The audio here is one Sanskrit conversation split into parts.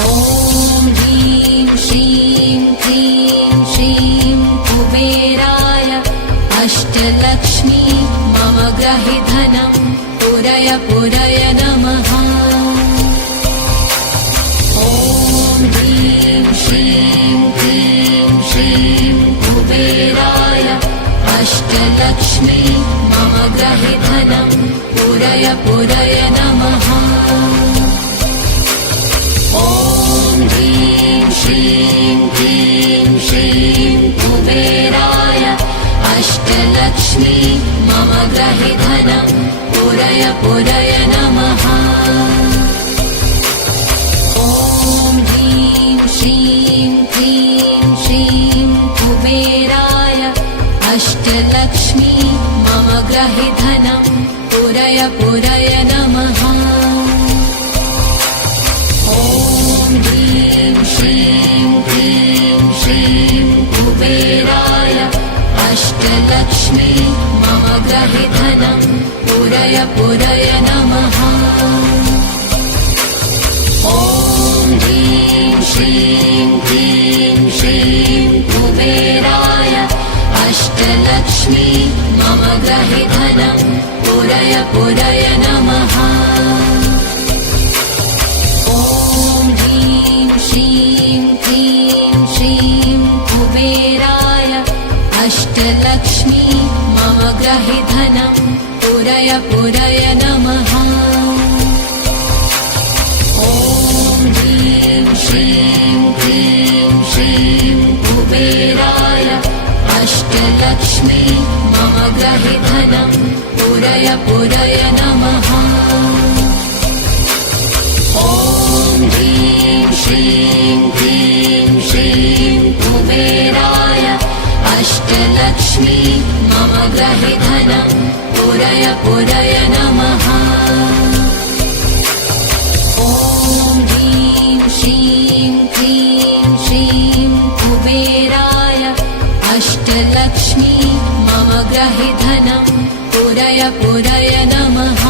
ॐ ह्रीं श्रीं क्लीं श्रीं कुबेराय अष्टलक्ष्मी मम ग्रहि धनं पुरय पुरय नमः। ॐ ह्रीं श्रीं क्लीं श्रीं कुबेराय अष्टलक्ष्मी मम ग्रहि धनं पुरय पुरय नमः। ॐ ह्रीं श्रीं क्लीं श्रीं कुबेराय अष्टलक्ष्मी मम ग्रहि धनं पुरय पुरय नमः। ॐ ह्रीं श्रीं क्लीं श्रीं कुबेराय अष्टलक्ष्मी मम ग्रहि धनं पुरय पुरय नमः। ॐ ह्रीं श्रीं क्लीं श्रीं कुबेराय अष्टलक्ष्मी मम ग्रहि धनं पुरय पुरय नमः। ॐ ह्रीं श्रीं क्लीं श्रीं कुबेराय अष्टलक्ष्मी मम ग्रहि धनं पुरय पुरय नमः। ॐ ह्रीं श्रीं क्लीं श्रीं कुबेराय अष्टलक्ष्मी मम ग्रहि धनं पुरय पुरय नमः। ॐ ह्रीं श्रीं क्लीं श्रीं कुबेराय अष्टलक्ष्मी मम ग्रहि धनं पुरय पुरय नमः। ॐ ह्रीं श्रीं क्लीं श्रीं कुबेराय अष्टलक्ष्मी मम ग्रहि धनं पुरय पुरय नमः। ॐ ह्रीं श्रीं क्लीं श्रीं कुबेराय अष्टलक्ष्मी मम ग्रहि धनं पुरय पुरय नमः।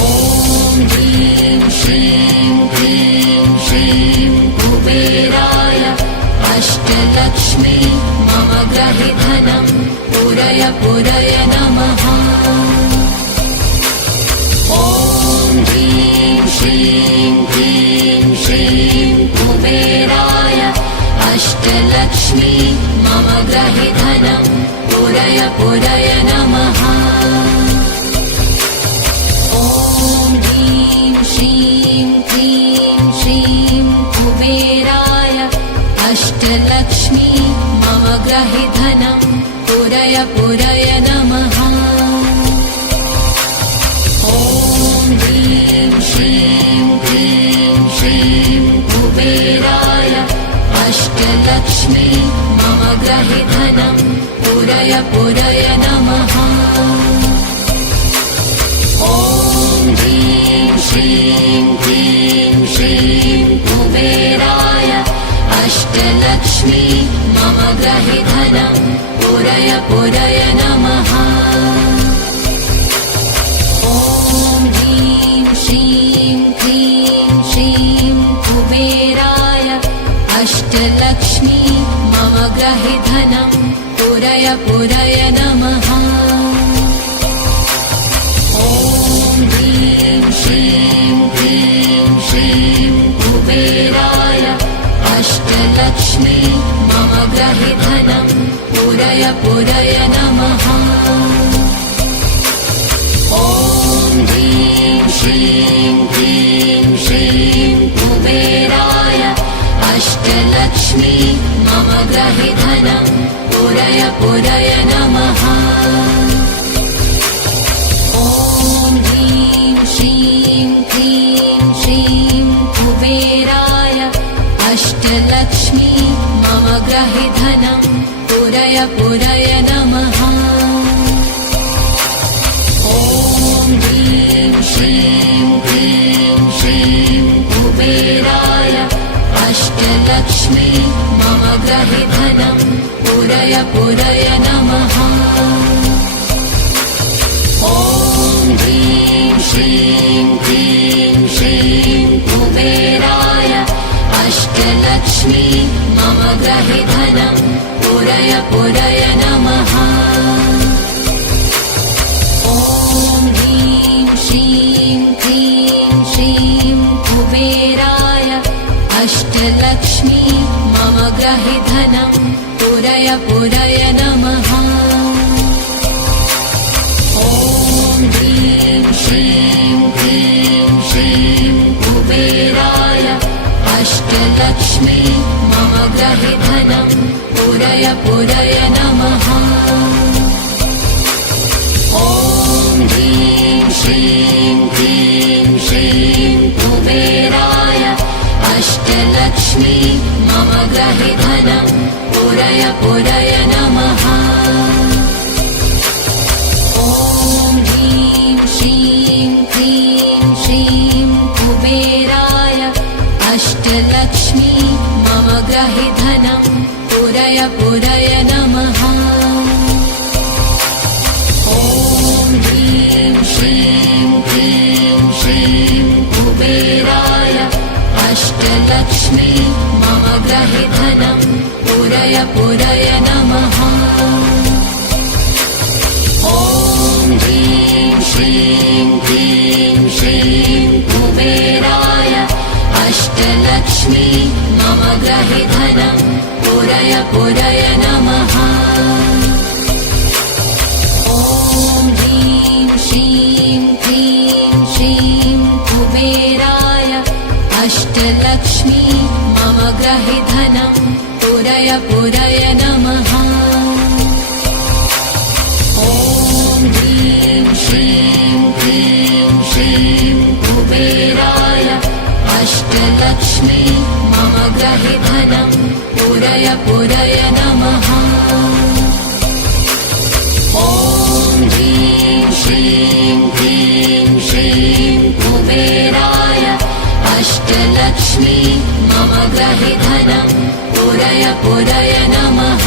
ॐ ह्रीं श्रीं क्लीं श्रीं कुबेराय अष्टलक्ष्मी मम ग्रहि धनं पुरय पुरय नमः। ॐ ह्रीं श्रीं क्लीं श्रीं कुबेराय अष्टलक्ष्मी मम ग्रहि धनं पुरय पुरय नमः। ॐ ह्रीं श्रीं क्लीं श्रीं कुबेराय अष्टलक्ष्मी मम ग्रहि धनं पुरय पुरय नमः। ॐ ह्रीं श्रीं क्लीं श्रीं कुबेराय अष्टलक्ष्मी मम ग्रहि धनं पुरय पुरय नमः। ॐ ह्रीं श्रीं क्लीं श्रीं कुबेराय अष्टलक्ष्मी मम ग्रहि धनं पुरय पुरय नमः। ॐ ह्रीं श्रीं क्लीं श्रीं कुबेराय अष्टलक्ष्मी मम ग्रहि धनं पुरय पुरय नमः। ॐ ह्रीं श्रीं क्लीं श्रीं कुबेराय अष्टलक्ष्मी मम ग्रहि धनं पुरय पुरय नमः। ॐ ह्रीं श्रीं क्लीं श्रीं कुबेराय अष्टलक्ष्मी मम ग्रहि धनं पुरय पुरय नमः। ॐ ह्रीं श्रीं क्लीं श्रीं कुबेराय अष्टलक्ष्मी मम ग्रहि धनं पुरय पुरय नमः। ॐ ह्रीं श्रीं क्लीं श्रीं कुबेराय अष्टलक्ष्मी मम ग्रहि धनं पुरय पुरय नमः। ॐ ह्रीं श्रीं क्लीं श्रीं अष्टलक्ष्मी मम गृहे धनं पूरय पूरय नमः। ॐ ह्रीं श्रीं क्लीं श्रीं कुबेराय अष्टलक्ष्मी मम गृहे धनं पूरय पूरय नमः। ॐ ह्रीं श्रीं क्लीं श्रीं कुबेराय अष्टलक्ष्मी मम गृहे धनं पूरय पूरय नमः। ॐ ह्रीं श्रीं क्लीं श्रीं कुबेराय अष्टलक्ष्मी मम गृहे धनं पूरय पूरय नमः। ॐ ह्रीं श्रीं क्लीं श्रीं कुबेराय अष्टलक्ष्मी मम गृहे धनं पूरय पूरय नमः। ॐ ह्रीं श्रीं क्लीं श्रीं कुबेराय अष्टलक्ष्मी मम गृहे धनं पूरय पूरय नमः। ॐ ह्रीं श्रीं क्लीं श्रीं कुबेराय अष्टलक्ष्मी मम गृहे धनं पूरय पूरय नमः। ॐ ह्रीं श्रीं क्लीं श्रीं कुबेराय अष्टलक्ष्मी मम गृहे धनं पूरय पूरय नमः। ॐ ह्रीं श्रीं क्लीं श्रीं कुबेराय अष्टलक्ष्मी मम गृहे धनं पूरय पूरय नमः। ॐ ह्रीं श्रीं क्लीं श्रीं कुबेराय अष्टलक्ष्मी मम गृहे धनं पूरय पूरय नमः।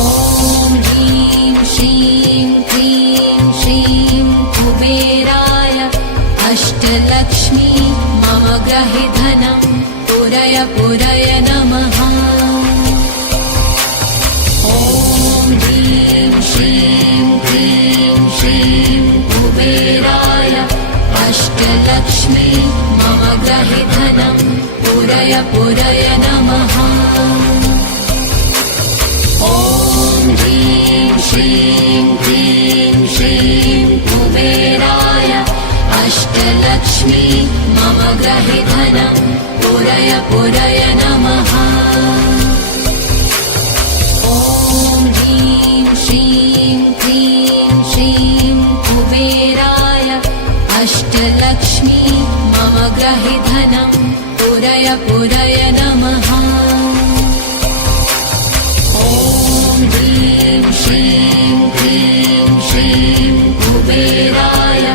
ॐ ह्रीं श्रीं क्लीं श्रीं कुबेराय अष्टलक्ष्मी मम गृहे धनं पूरय पूरय नमः। ॐ ह्रीं श्रीं क्लीं श्रीं कुबेराय अष्टलक्ष्मी मम गृहे धनं पूरय पूरय नमः। ॐ ह्रीं श्रीं क्लीं श्रीं कुबेराय अष्टलक्ष्मी मम गृहे धनं पूरय पूरय नमः। ॐ ह्रीं श्रीं क्लीं श्रीं कुबेराय अष्टलक्ष्मी मम गृहे धनं पूरय पूरय नमः। ॐ ह्रीं श्रीं क्लीं श्रीं कुबेराय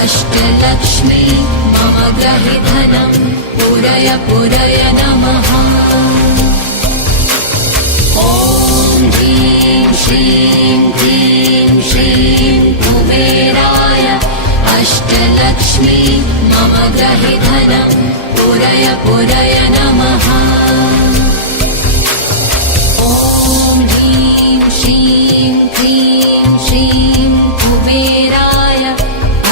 अष्टलक्ष्मी मम गृहे धनं पूरय पूरय नमः। ॐ ह्रीं श्रीं क्लीं श्रीं कुबेराय अष्टलक्ष्मी मम गृहे धनं पूरय पूरय नमः। ॐ ह्रीं श्रीं क्लीं श्रीं कुबेराय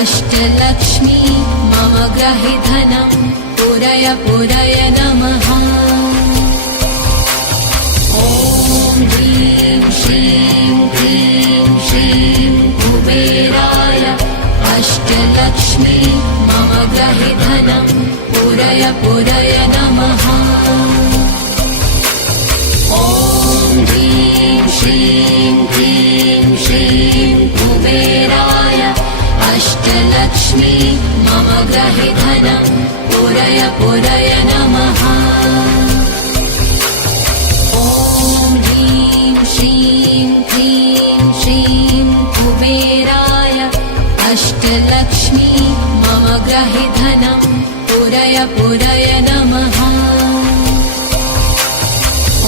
अष्टलक्ष्मी मम गृहे धनं पूरय पूरय नमः। ॐ ह्रीं श्रीं क्लीं श्रीं कुबेराय अष्टलक्ष्मी मम गृहे धनं पूरय पूरय नमः। ॐ ह्रीं श्रीं क्लीं श्रीं कुबेराय अष्टलक्ष्मी मम गृहे धनं पूरय पूरय नमः। ॐ ह्रीं श्रीं क्लीं श्रीं कुबेराय अष्टलक्ष्मी मम गृहे धनं पूरय पूरय नमः।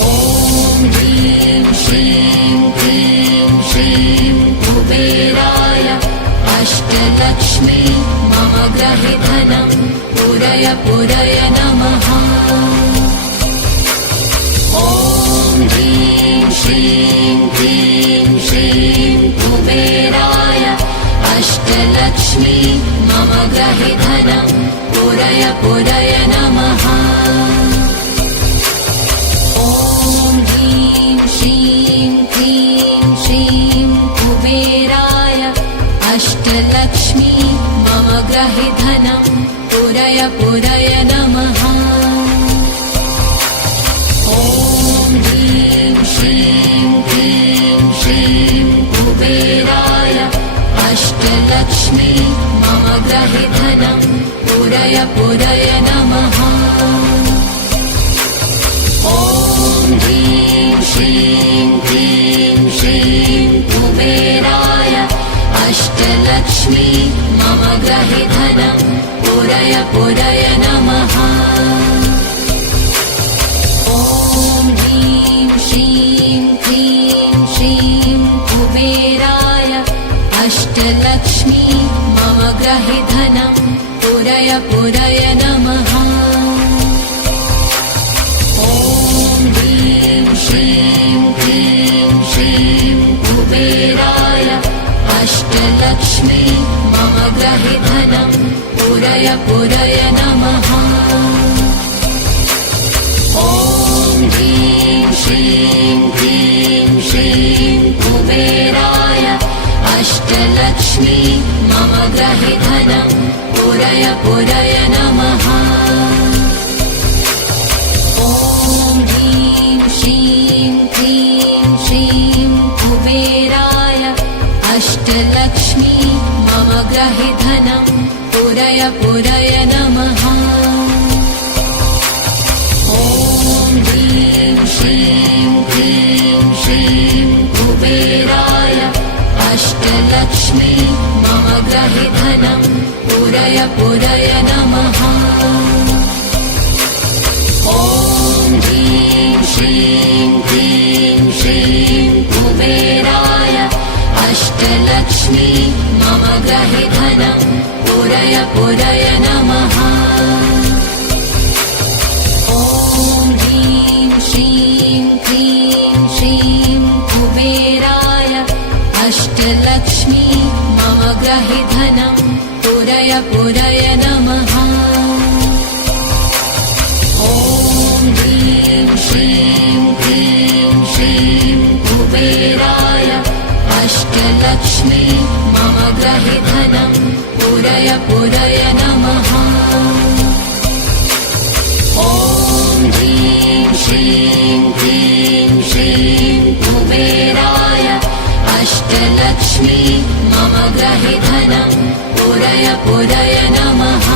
ॐ ह्रीं श्रीं क्लीं श्रीं कुबेराय अष्टलक्ष्मी मम ग्रहे धनं पूरय पूरय नमः। ॐ ह्रीं श्रीं क्लीं श्रीं कुबेराय अष्टलक्ष्मी मम ग्रहे धनं पूरय पूरय नमः। ॐ ह्रीं श्रीं क्लीं श्रीं कुबेराय अष्टलक्ष्मी मम ग्रहे धनं पूरय पूरय नमः। ॐ ह्रीं श्रीं क्लीं श्रीं कुबेराय अष्टलक्ष्मी मम ग्रहे धनं पूरय पूरय नमः। ॐ ह्रीं श्रीं क्लीं श्रीं कुबेराय अष्टलक्ष्मी मम ग्रहे धनं पूरय पूरय नमः। ॐ ह्रीं श्रीं क्लीं श्रीं कुबेराय अष्टलक्ष्मी मम ग्रहे धनं पूरय पूरय नमः। ॐ ह्रीं श्रीं क्लीं श्रीं कुबेराय अष्टलक्ष्मी मम ग्रहे धनं पूरय पूरय नमः। ॐ ह्रीं श्रीं क्लीं श्रीं कुबेराय अष्टलक्ष्मी मम ग्रहे धनं पूरय पूरय नमः। ॐ ह्रीं श्रीं क्लीं श्रीं कुबेराय अष्टलक्ष्मी मम ग्रहे धनं पूरय पूरय नमः। ॐ ह्रीं श्रीं क्लीं श्रीं कुबेराय अष्टलक्ष्मी मम ग्रहे धनं पूरय पूरय नमः। ॐ ह्रीं श्रीं क्लीं श्रीं कुबेराय अष्टलक्ष्मी मम ग्रहे धनं पूरय पूरय नमः। ॐ ह्रीं श्रीं क्लीं श्रीं कुबेराय अष्टलक्ष्मी मम ग्रहे धनं पूरय पूरय नमः। ॐ ह्रीं श्रीं क्लीं श्रीं कुबेराय अष्टलक्ष्मी मम ग्रहे धनं पूरय पूरय नमः। ॐ ह्रीं श्रीं क्लीं श्रीं कुबेराय अष्टलक्ष्मी मम ग्रहे धनं पूरय पूरय नमः।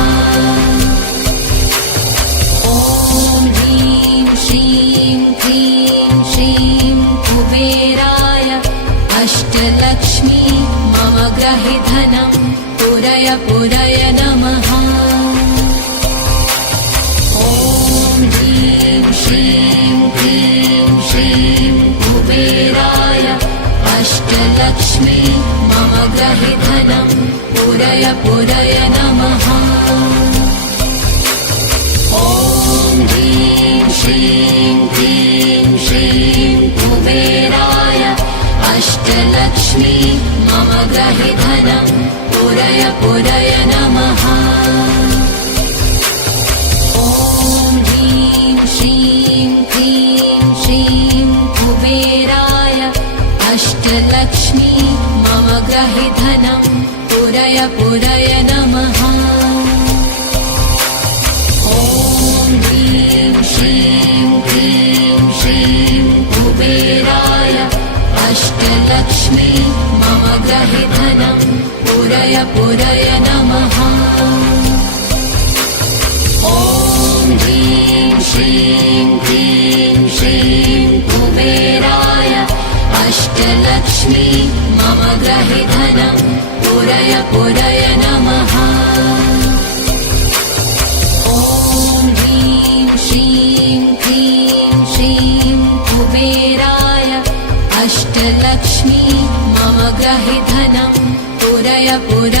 ॐ ह्रीं श्रीं क्लीं श्रीं कुबेराय अष्टलक्ष्मी मम ग्रहे धनं पूरय पूरय नमः। ॐ ह्रीं श्रीं क्लीं श्रीं कुबेराय अष्टलक्ष्मी मम ग्रहे धनं पूरय पूरय नमः। ॐ ह्रीं श्रीं क्लीं श्रीं कुबेराय अष्टलक्ष्मी मम ग्रहे धनं पूरय पूरय नमः। ॐ ह्रीं श्रीं क्लीं श्रीं कुबेराय अष्टलक्ष्मी मम ग्रहे धनं पूरय पूरय नमः। ॐ ह्रीं श्रीं क्लीं श्रीं कुबेराय अष्टलक्ष्मी मम ग्रहे धनं पूरय पूरय नमः। ॐ ह्रीं श्रीं क्लीं श्रीं कुबेराय अष्टलक्ष्मी मम ग्रहे धनं पूरय पूरय नमः। ॐ ह्रीं श्रीं क्लीं श्रीं कुबेराय अष्टलक्ष्मी मम ग्रहे धनं पुरय पुरय